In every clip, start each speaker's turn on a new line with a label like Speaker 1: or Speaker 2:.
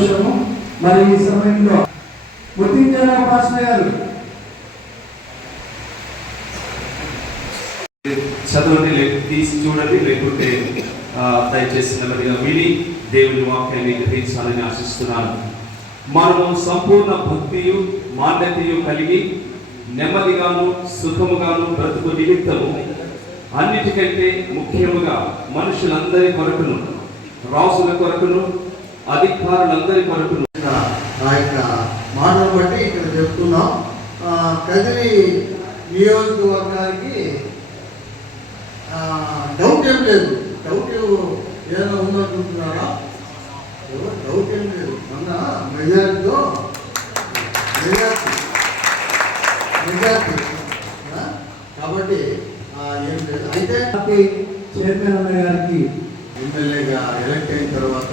Speaker 1: సంతోషము మరి ఈ సమయంలో ముట్టించారా పాస్టర్ గారు?
Speaker 2: చదవండి తీసి చూడండి లేకుంటే దయచేసి నెమ్మదిగా విని దేవుని వాక్యాన్ని గ్రహించాలని ఆశిస్తున్నాను. మనము సంపూర్ణ భక్తియు మాన్యతయు కలిగి నెమ్మదిగాను సుఖముగాను బ్రతుకు నిమిత్తము. అన్నిటికంటే ముఖ్యముగా మనుషులందరి కొరకును రాసుల కొరకును అధికారులందరి కొరకును
Speaker 3: ఆ యొక్క మాటను బట్టి ఇక్కడ చెప్తున్నాం. ఆ, కదిరి నియోజకవర్గానికి ఆ, డౌట్ ఏం లేదు. డౌట్ ఏదైనా ఉందనుకుంటున్నారా? డౌట్ ఏం లేదు. మొన్న మెజార్టీతో మెజార్టీ. మెజార్టీ. కాబట్టి ఆ, ఏం లేదు. అయితే
Speaker 1: చైర్మన్ గారికి
Speaker 3: ఎమ్మెల్యేగా ఎలక్ట్ అయిన తర్వాత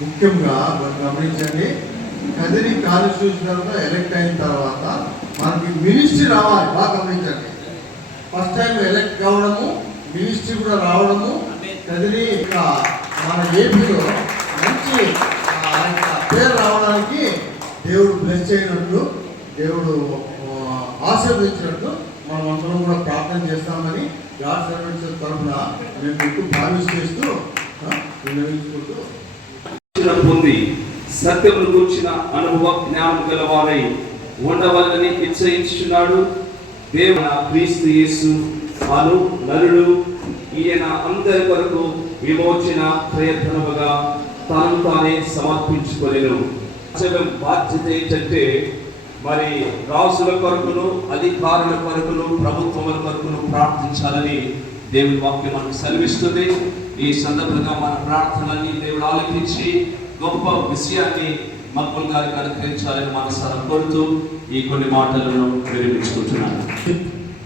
Speaker 3: ముఖ్యంగా మనం గమనించండి కదిరి కాన్స్టిట్యూషన్ తర్వాత ఎలక్ట్ అయిన తర్వాత మనకి మినిస్ట్రీ రావాలి బాగా గమనించండి. ఫస్ట్ టైం ఎలక్ట్ కావడము మినిస్ట్రీ కూడా రావడము కదిరి మన ఏపీలో మంచి పేరు రావడానికి దేవుడు బ్లెస్ చేయనట్లు దేవుడు ఆ, ఆశీర్వదించినట్లు మనం అందరం కూడా ప్రార్థన చేస్తామని గాడ్ సర్వెంట్స్ తరఫున మేము మీకు ప్రామిస్ చేస్తూ ఆ,
Speaker 2: రక్షణ పొంది సత్యమును కూర్చిన అనుభవ జ్ఞానం గలవారై ఉండవాలని నిశ్చయించున్నాడు దేవున క్రీస్తు యేసు అను నరుడు ఈయన అందరి కొరకు విమోచన ప్రయత్నముగా తాను తానే సమర్పించుకోలేను అసలు బాధ్యత ఏంటంటే మరి రాజుల కొరకును అధికారుల కొరకును ప్రభుత్వముల కొరకును ప్రార్థించాలని దేవుని వాక్యం మనకు సెలవిస్తుంది. ఈ సందర్భంగా మన ప్రార్థనలన్నీ దేవుడు ఆలకించి గొప్ప విషయాన్ని మక్కుల్ గారికి అనుగ్రహించాలని మనసారా కోరుతూ ఈ కొన్ని మాటలను వినిపించుకుంటున్నాను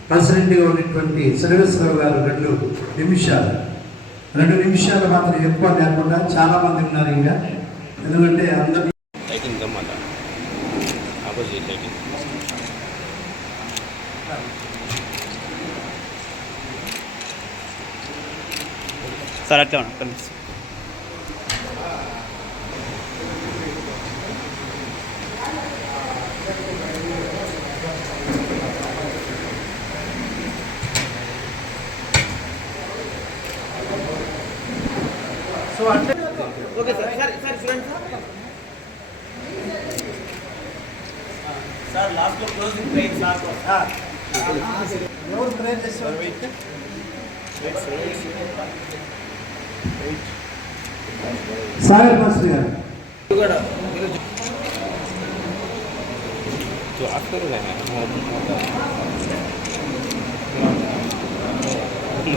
Speaker 1: ప్రెసిడెంట్గా ఉన్నటువంటి సర్వేశ్వరరావు గారు రెండు నిమిషాలు. రెండు నిమిషాలు మాత్రం ఎక్కువ లేకుండా చాలా మంది ఉన్నారు ఇంకా. ఎందుకంటే అందరు
Speaker 4: సార్ అట్లా ఉండండి
Speaker 1: సో అంటే
Speaker 5: ఓకే సార్ సార్ సార్ చూడండి సార్. సార్ లాస్ట్లో క్లోజింగ్ ప్రేయర్ సార్. సార్.
Speaker 1: ఎవరు ప్రేర్ చేస్తారు? సాగర్ మాస్టర్ గారు.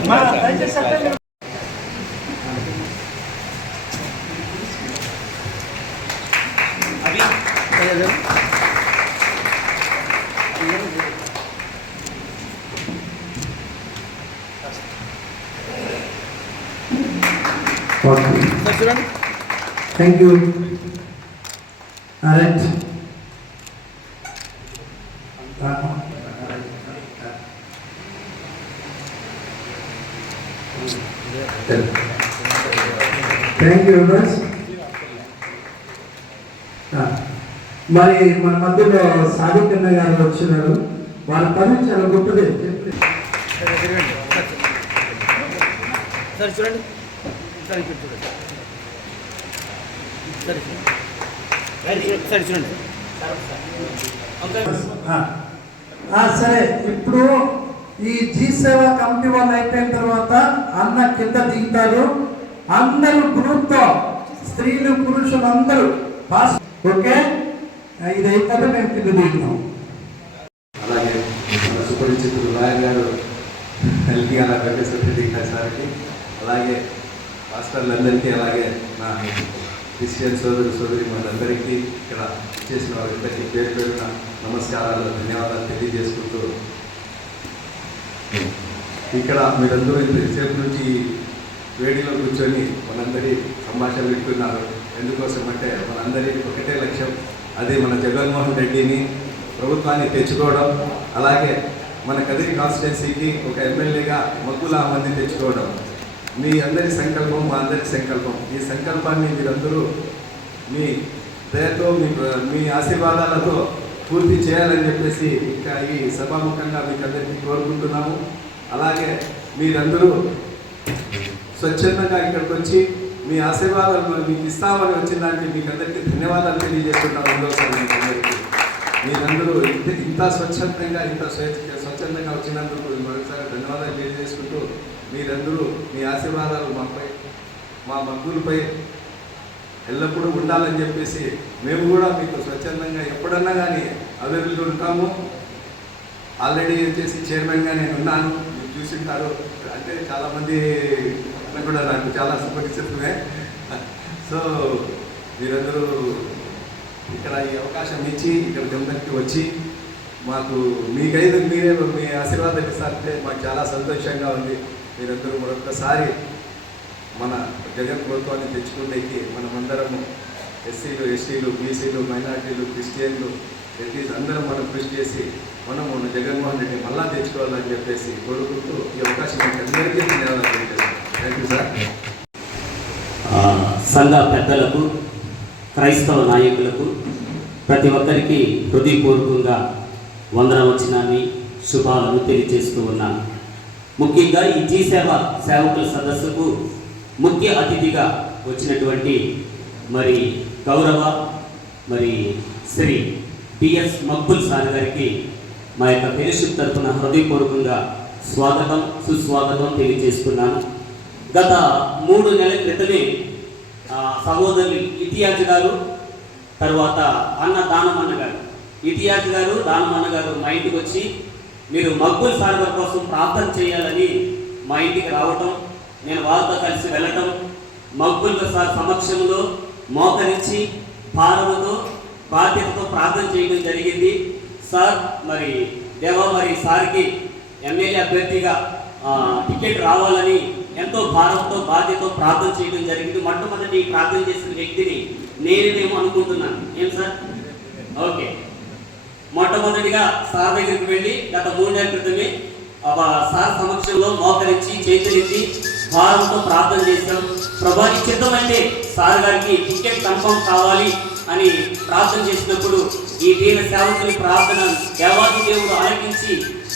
Speaker 1: మా దయచేసి thank you right thank you very మరి మన మధ్యలో సాధికన్న గారు వచ్చినారు వాళ్ళ పని చాలా గొప్పదే
Speaker 5: చూడండి సార్ చూడండి సరే సరే చూడండి
Speaker 1: సరే ఇప్పుడు ఈ జీ సేవా కమిటీ వాళ్ళు అయిపోయిన తర్వాత అన్న కింద దిగుతారు. అందరూ గ్రూప్తో స్త్రీలు పురుషులు అందరూ పాస్ ఓకే? ఇది అయిపోతే మేము కింద దిగుతాం.
Speaker 6: అలాగే మన సుపరిచితులు లాయర్ గారు ఎల్కి అలా వెంకటేశ్వర రెడ్డి గారి అలాగే మాస్టర్లందరికీ అలాగే నా క్రిస్టియన్ సోదరు సోదరి మనందరికీ ఇక్కడ చేసిన వారందరికీ పేరు పేరున నమస్కారాలు ధన్యవాదాలు తెలియజేసుకుంటూ ఇక్కడ మీరందరూ ఇంతసేపు నుంచి వేడిలో కూర్చొని మనందరి సంభాషణ వింటున్నారు ఎందుకోసం అంటే మనందరి ఒకటే లక్ష్యం అది మన జగన్మోహన్ రెడ్డిని ప్రభుత్వాన్ని తెచ్చుకోవడం అలాగే మన కదిరి కాన్స్టిట్యున్సీకి ఒక ఎమ్మెల్యేగా మగ్గులా మంది తెచ్చుకోవడం. మీ అందరి సంకల్పం మా అందరి సంకల్పం. ఈ సంకల్పాన్ని మీరందరూ మీ దయతో మీ మీ ఆశీర్వాదాలతో పూర్తి చేయాలని చెప్పేసి ఇంకా ఈ సభాముఖంగా మీకు అందరికీ కోరుకుంటున్నాము. అలాగే మీరందరూ స్వచ్ఛందంగా ఇక్కడికి వచ్చి మీ ఆశీర్వాదాలు మరి మీకు ఇస్తామని వచ్చిన దానికి మీకు అందరికీ ధన్యవాదాలు తెలియజేస్తున్నాను రెండోసారి మీకు అందరికీ. మీరందరూ ఇంత ఇంత స్వచ్ఛందంగా ఇంత స్వేచ్ఛ స్వచ్ఛందంగా వచ్చినందుకు మీరందరూ మీ ఆశీర్వాదాలు మాపై మా మగ్గులపై ఎల్లప్పుడూ ఉండాలని చెప్పేసి మేము కూడా మీకు స్వచ్ఛందంగా ఎప్పుడన్నా కానీ అవైలబుల్ ఉంటాము. ఆల్రెడీ వచ్చేసి చైర్మన్గా నేను ఉన్నాను. మీరు చూసింటారు. అంటే చాలామంది కూడా నాకు చాలా సుపరిచితమే సో మీరందరూ ఇక్కడ ఈ అవకాశం ఇచ్చి ఇక్కడ గమనకి వచ్చి మాకు మీకైతే మీరే మీ ఆశీర్వాదం ఇస్తారంటే మాకు చాలా సంతోషంగా ఉంది. మీరందరూ మరొకసారి మన జగన్ ప్రభుత్వాన్ని తెచ్చుకునేకి మనమందరము ఎస్సీలు ఎస్టీలు బీసీలు మైనార్టీలు క్రిస్టియన్లు రెడ్డిస్ అందరం మనం కృషి చేసి మనం మన జగన్మోహన్ రెడ్డి మళ్ళా తెచ్చుకోవాలని చెప్పేసి కోరుకుంటూ ఈ అవకాశం అందరికీ ధన్యవాదాలు తెలియజేస్తాను థ్యాంక్ యూ సార్
Speaker 7: సంఘ పెద్దలకు క్రైస్తవ నాయకులకు ప్రతి ఒక్కరికి హృదయపూర్వకంగా వందనవచనాన్ని శుభాలను తెలియజేస్తూ ఉన్నాను. ముఖ్యంగా ఈ జీ సేవ సేవకుల సదస్సుకు ముఖ్య అతిథిగా వచ్చినటువంటి మరి గౌరవ మరి శ్రీ పిఎస్ మక్బుల్ సార్ గారికి మా యొక్క ఫెలోషిప్ తరఫున హృదయపూర్వకంగా స్వాగతం సుస్వాగతం తెలియజేస్తున్నాను. గత మూడు నెలల క్రితమే సహోదరి ఇతియాజ్ గారు తర్వాత అన్న దానమన్న గారు. ఇతియాజ్ గారు దానమన్న గారు మా ఇంటికి వచ్చి మీరు మగ్గుల సాగర్ కోసం ప్రార్థన చేయాలని మా ఇంటికి రావటం నేను వారితో కలిసి వెళ్ళటం మగ్గుల సార్ సమక్షంలో మోకరించి భారముతో బాధ్యతతో ప్రార్థన చేయడం జరిగింది. సార్ మరి దేవా మరి సార్కి ఎమ్మెల్యే అభ్యర్థిగా టికెట్ రావాలని ఎంతో భారంతో బాధ్యతతో ప్రార్థన చేయడం జరిగింది. మొట్టమొదటి ప్రార్థన చేసిన వ్యక్తిని నేనేమో అనుకుంటున్నాను. ఏం సార్? ఓకే. మొట్టమొదటిగా సార్ దగ్గరికి వెళ్ళి గత మూడు నెలల క్రితమే సార్ సమక్షంలో మోకరించి చేతులెత్తి భారంతో ప్రార్థన చేశాం. ప్రభాని చిత్తమంటే సార్ గారికి టికెట్ కన్ఫర్మ్ కావాలి అని ప్రార్థన చేసినప్పుడు ఈ దీన సేవకుని ప్రార్థన దేవాది దేవుడు ఆలకించి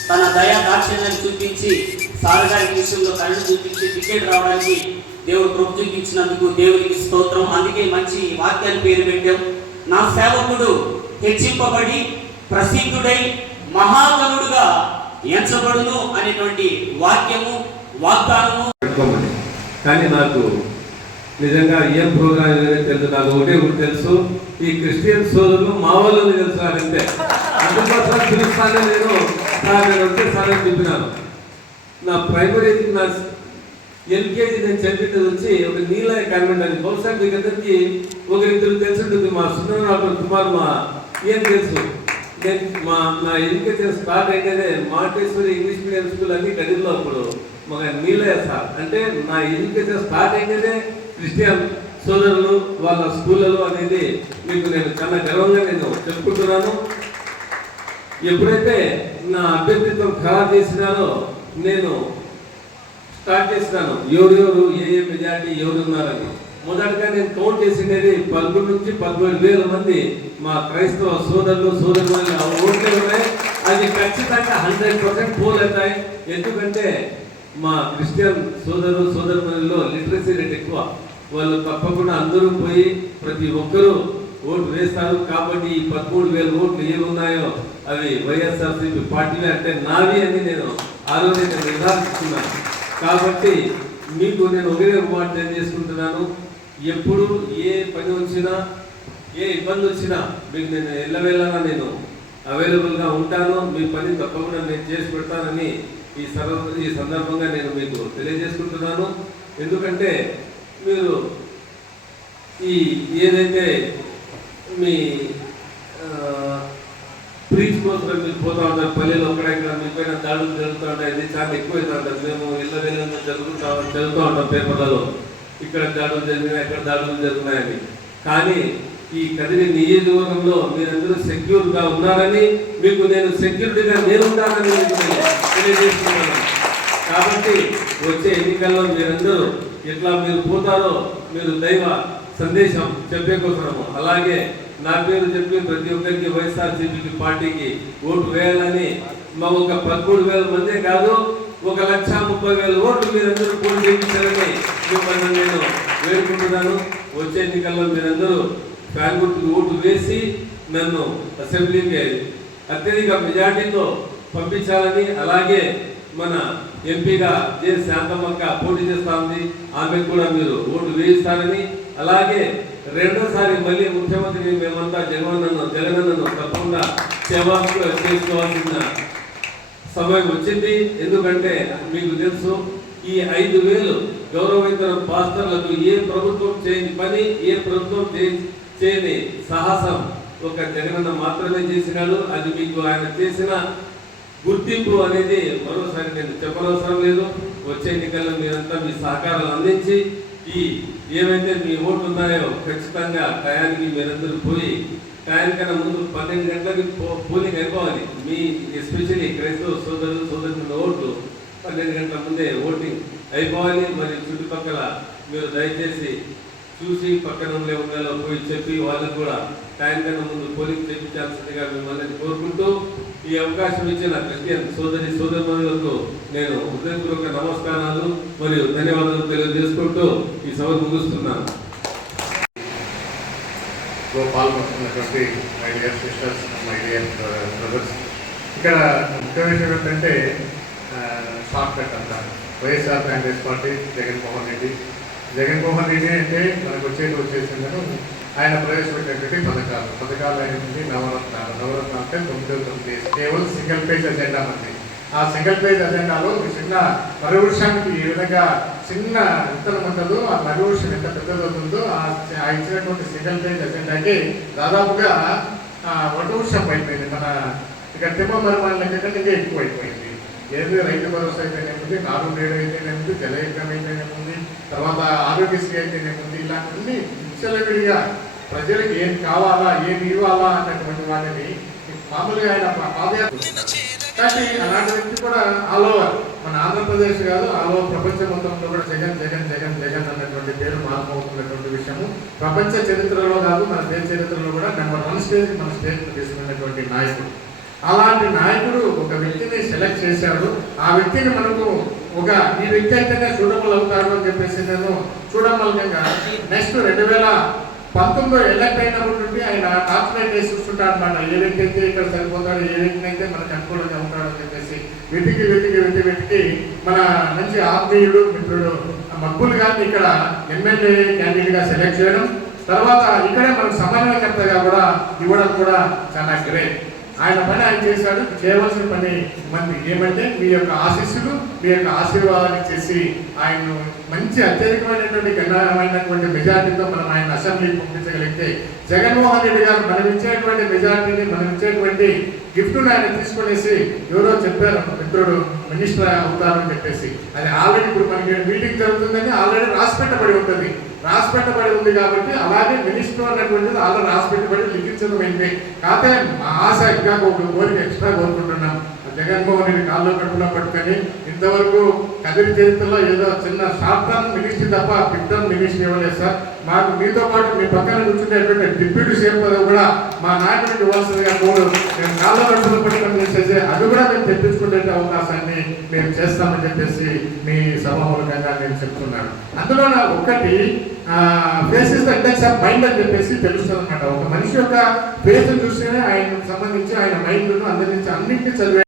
Speaker 7: తన దయా దాక్షిణ్యాన్ని చూపించి సార్ గారి విషయంలో కళ్ళు చూపించి టికెట్ రావడానికి దేవుడు కృప చూపించినందుకు దేవునికి స్తోత్రం. అందుకే మంచి వాక్యాన్ని పేరు పెట్టాం. నా సేవకుడు హెచ్చింపబడి ప్రసిద్ధుడై మహాగణుడుగా ఎంచబడును అనేటువంటి వాక్యము వాగ్దానము.
Speaker 8: పెట్టుకోమని. కానీ నాకు నిజంగా ఏం ప్రోగ్రామ్ ఏదైనా తెలుసు నాకు ఒకటే ఒకటి తెలుసు. ఈ క్రిస్టియన్ సోదరులు మా వాళ్ళు తెలుసు నాకు అందుకోసం పిలుస్తానే నేను సార్ నేను వచ్చే సార్ చెప్పినాను. నా ప్రైమరీ నా ఎల్కేజీ నేను చదివినది వచ్చి ఒక నీల కాన్వెంట్ అని. బహుశా మీకు అందరికీ ఒకరిద్దరు తెలుసుంటుంది. మా సుందరరావు కుమార్ మా ఏం తెలుసు? నేను మా నా ఎడ్యుకేషన్ స్టార్ట్ అయితేనే మాటేశ్వరి ఇంగ్లీష్ మీడియం స్కూల్ అన్ని గదిలో అప్పుడు మా నీలయ్య సార్. అంటే నా ఎడ్యుకేషన్ స్టార్ట్ అయితేనే క్రిస్టియన్ సోదరులు వాళ్ళ స్కూళ్ళలో అనేది మీకు నేను చాలా గర్వంగా నేను చెప్పుకుంటున్నాను. ఎప్పుడైతే నా అభ్యర్థిత్వం ఖరారు చేసినారో నేను స్టార్ట్ చేసినాను. ఎవరెవరు ఏ ఏ మెజార్టీ ఎవరు ఉన్నారని. మొదటగా నేను కౌంట్ చేసినది పదకొండు నుంచి పదమూడు వేల మంది మా క్రైస్తవ సోదరులు సోదరులు ఓట్లు ఉన్నాయి. అది ఖచ్చితంగా హండ్రెడ్ పర్సెంట్ పోల్ అవుతాయి. ఎందుకంటే మా క్రిస్టియన్ సోదరు సోదరులలో లిటరసీ రేట్ ఎక్కువ. వాళ్ళు తప్పకుండా అందరూ పోయి ప్రతి ఒక్కరూ ఓటు వేస్తారు. కాబట్టి ఈ పదమూడు వేల ఓట్లు ఏమి ఉన్నాయో అవి వైఎస్ఆర్సీపీ పార్టీలే అంటే నావి అని నేను ఆ రోజు నేను నిర్ధారిస్తున్నాను కాబట్టి మీకు నేను ఒకే ఒక మాట తెలియజేసుకుంటున్నాను ఎప్పుడు ఏ పని వచ్చినా ఏ ఇబ్బంది వచ్చినా మీకు నేను ఎల్లవేళలా నేను అవైలబుల్గా ఉంటాను. మీ పని తప్పకుండా నేను చేసి పెడతానని ఈ సర్వ ఈ సందర్భంగా నేను మీకు తెలియజేసుకుంటున్నాను. ఎందుకంటే మీరు ఈ ఏదైతే మీ ప్రీచ్ కోసం మీరు పోతా ఉంటారు పల్లెలు ఒక్కడెక్కడ మీ పైన దాడులు జరుగుతూ ఉంటాయి. ఇది చాలా ఎక్కువ అవుతుంటుంది మేము ఇళ్ళ వెళ్ళిన జరుగుతూ జరుగుతూ ఉంటాం పేపర్లలో. ఇక్కడ దాడులు జరిగినాయి అక్కడ దాడులు జరుగుతున్నాయని కానీ ఈ కదిరి నియోజకవర్గంలో మీరందరూ సెక్యూర్గా ఉన్నారని మీకు నేను సెక్యూరిటీగా నేను ఉంటానని మీకు తెలియజేస్తున్నాను. కాబట్టి వచ్చే ఎన్నికల్లో మీరందరూ ఎట్లా మీరు పోతారో మీరు దైవ సందేశం చెప్పే కోసము. అలాగే నా పేరు చెప్పి ప్రతి ఒక్కరికి వైఎస్ఆర్సీపీకి పార్టీకి ఓటు వేయాలని మా ఒక పదమూడు వేల మందే కాదు ఒక లక్ష ముప్పై వేల ఓట్లు మీరందరూ పోటీ చేయించాలని మిమ్మల్ని నేను వేడుకుంటున్నాను. వచ్చే ఎన్నికల్లో మీరందరూ ఫ్యాన్ గుర్తుకు ఓటు వేసి నన్ను అసెంబ్లీకి అత్యధిక మెజార్టీతో పంపించాలని అలాగే మన ఎంపీగా జే శాంతమ్మక్క పోటీ చేస్తా ఉంది. ఆమెకు కూడా మీరు ఓటు వేయిస్తారని అలాగే రెండోసారి మళ్ళీ ముఖ్యమంత్రి మేమంతా జగన్ జగనన్నను తప్పకుండా సేవా చేసుకోవాల్సిన సమయం వచ్చింది. ఎందుకంటే మీకు తెలుసు ఈ ఐదు వేలు గౌరవేతర పాస్టర్లకు ఏ ప్రభుత్వం చేయని పని ఏ ప్రభుత్వం చేయని సాహసం ఒక జగనన్న మాత్రమే చేసినాడు. అది మీకు ఆయన చేసిన గుర్తింపు అనేది మరోసారి నేను చెప్పనవసరం లేదు. వచ్చే ఎన్నికల్లో మీరంతా మీ సహకారాలు అందించి ఈ ఏవైతే మీ ఓట్లు ఉన్నాయో ఖచ్చితంగా టయానికి మీరందరూ పోయి టయానికన్నా ముందు పన్నెండు గంటలకి పో- పోలింగ్ అయిపోవాలి. మీ ఎస్పెషల్లీ క్రైస్తవ సోదరులు సోదరుల ఓట్లు పన్నెండు గంటల ముందే ఓటింగ్ అయిపోవాలి. మరి చుట్టుపక్కల మీరు దయచేసి చూసి పక్కన ఉండే ఉండాలో పోయి చెప్పి వాళ్ళకు కూడా టైం కన్నా ముందు పోలింగ్ చేయించాల్సిందిగా మిమ్మల్ని కోరుకుంటూ ఈ అవకాశం ఇచ్చిన ప్రతి సోదరి సోదరులకు నేను హృదయపూర్వక నమస్కారాలు మరియు ధన్యవాదాలు తెలియజేసుకుంటూ ఈ సభ ముగిస్తున్నాను.
Speaker 9: పాల్గొంటున్నటువంటి my dear sisters my dear brothers ఇక్కడ ముఖ్య విషయం ఏంటంటే షార్ట్ కట్ అంటారు వైఎస్ఆర్ కాంగ్రెస్ పార్టీ జగన్మోహన్ రెడ్డి. జగన్మోహన్ రెడ్డి అంటే మనకు వచ్చేది వచ్చేసిందని ఆయన ప్రవేశపెట్టినటువంటి పథకాలు. పథకాలు అయినటువంటి నవరత్నాలు. నవరత్న అంటే తొమ్మిది తొమ్మిది కేవలం సింగిల్ పేజ్ అజెండా మంది. ఆ సింగిల్ పేజ్ అజెండాలో ఒక చిన్న మరువృక్షానికి ఏ విధంగా చిన్న విత్తనం ఉంటుందో ఆ మరువృక్షం ఎంత పెద్దదవుతుందో ఆ ఇచ్చినటువంటి సింగిల్ పేజ్ అజెండాకి దాదాపుగా ఆ వటవృక్షం అయిపోయింది. మన ఇక తిమ్మ మరుమాల కంటే ఇంకా ఎక్కువ అయిపోయింది. ఏది రైతు భరోసా అయితేనేముంది నాలుగు నేడు అయితేనేముంది జలయజ్ఞం అయితేనేముంది తర్వాత ఆరోగ్యశ్రీ అయితేనేముంది ఇలాంటివన్నీ విచ్చలవిడిగా ప్రజలకు ఏం కావాలా ఏమి ఇవ్వాలా అన్నటువంటి వాటిని మామూలుగా ఆయన పాదయాత్ర కానీ అలాంటి వ్యక్తి కూడా ఆల్ ఓవర్ మన ఆంధ్రప్రదేశ్ కాదు ఆల్ ఓవర్ ప్రపంచం మొత్తంలో కూడా జగన్ జగన్ జగన్ జగన్ అన్నటువంటి పేరు మారుమవుతున్నటువంటి విషయము. ప్రపంచ చరిత్రలో కాదు మన దేశ చరిత్రలో కూడా నెంబర్ వన్ స్టేజ్ మన స్టేజ్ తీసుకున్నటువంటి నాయకుడు. అలాంటి నాయకుడు ఒక వ్యక్తిని సెలెక్ట్ చేశాడు. ఆ వ్యక్తిని మనకు ఒక ఈ వ్యక్తి అయితేనే సూటబుల్ అని చెప్పేసి నేను చూడమలంగా నెక్స్ట్ రెండు వేల పంతొమ్మిదిలో ఎలక్ట్ అయినప్పటి నుండి ఆయన టార్చలైట్ చేసి చూస్తుంటారు అనమాట ఏ వ్యక్తి అయితే ఇక్కడ సరిపోతాడు ఏ వ్యక్తి అయితే మనకు అనుకూలంగా ఉంటాడు అని చెప్పేసి వెతికి వెతికి వెతి వెతికి మన మంచి ఆత్మీయుడు మిత్రుడు మక్బుల్ గారిని ఇక్కడ ఎమ్మెల్యే క్యాండిడేట్గా సెలెక్ట్ చేయడం. తర్వాత ఇక్కడే మనకు సమన్వయకర్తగా కూడా ఇవ్వడం కూడా చాలా గ్రేట్ ఆయన పని ఆయన చేశాడు. చేయవలసిన పని మంది. ఏమంటే మీ యొక్క ఆశీస్సులు మీ యొక్క ఆశీర్వాదాలు ఇచ్చేసి ఆయన్ను మంచి అత్యధికమైనటువంటి గణమైనటువంటి మెజార్టీతో మనం ఆయన అసెంబ్లీకి పంపించగలిగితే జగన్మోహన్ రెడ్డి గారు మనం ఇచ్చేటువంటి మెజార్టీని మనం ఇచ్చేటువంటి గిఫ్ట్ను ఆయన తీసుకునేసి ఎవరో చెప్పారు మిత్రుడు మినిస్టర్ అవుతారని చెప్పేసి. అది ఆల్రెడీ ఇప్పుడు మనకి మీటింగ్ జరుగుతుందని ఆల్రెడీ రాసి పెట్టబడి ఉంటుంది. రాసి పెట్టబడి ఉంది కాబట్టి అలాగే మినిస్టర్ అన్నటువంటిది ఆల్రెడీ రాసి పెట్టబడి లిఖించడం అయింది కాకపోతే మా ఆశ ఇంకా ఒక కోరిక ఎక్స్ట్రా కోరుకుంటున్నాం. జగన్మోహన్ రెడ్డి కాల్లో కడుపులో పట్టుకొని ఇంతవరకు కదిరి చరిత్రలో ఏదో చిన్న షార్ట్ టర్మ్ మినిస్ట్రీ తప్ప బిగ్ టర్మ్ మినిస్ట్రీ ఇవ్వలేదు సార్. మాకు మీతో పాటు మీ పక్కన కూర్చునేటువంటి డిప్యూటీ సీఎం పదవి కూడా మా నాయకుడికి ఇవ్వాల్సిందిగా మూడు మేము కాల్లో కడుపులో పట్టుకొని చేసేసి అది కూడా మేము తెప్పించుకునే అవకాశాన్ని మేము చేస్తామని చెప్పేసి మీ సభామూలకంగా నేను చెప్తున్నాను. అందులో నా ఒక్కటి faces the index of mind అని చెప్పేసి తెలుస్తుంది అనమాట ఒక మనిషి యొక్క ఫేస్ చూస్తేనే ఆయన సంబంధించి ఆయన మైండ్ అందరించి అన్నింటినీ చదివే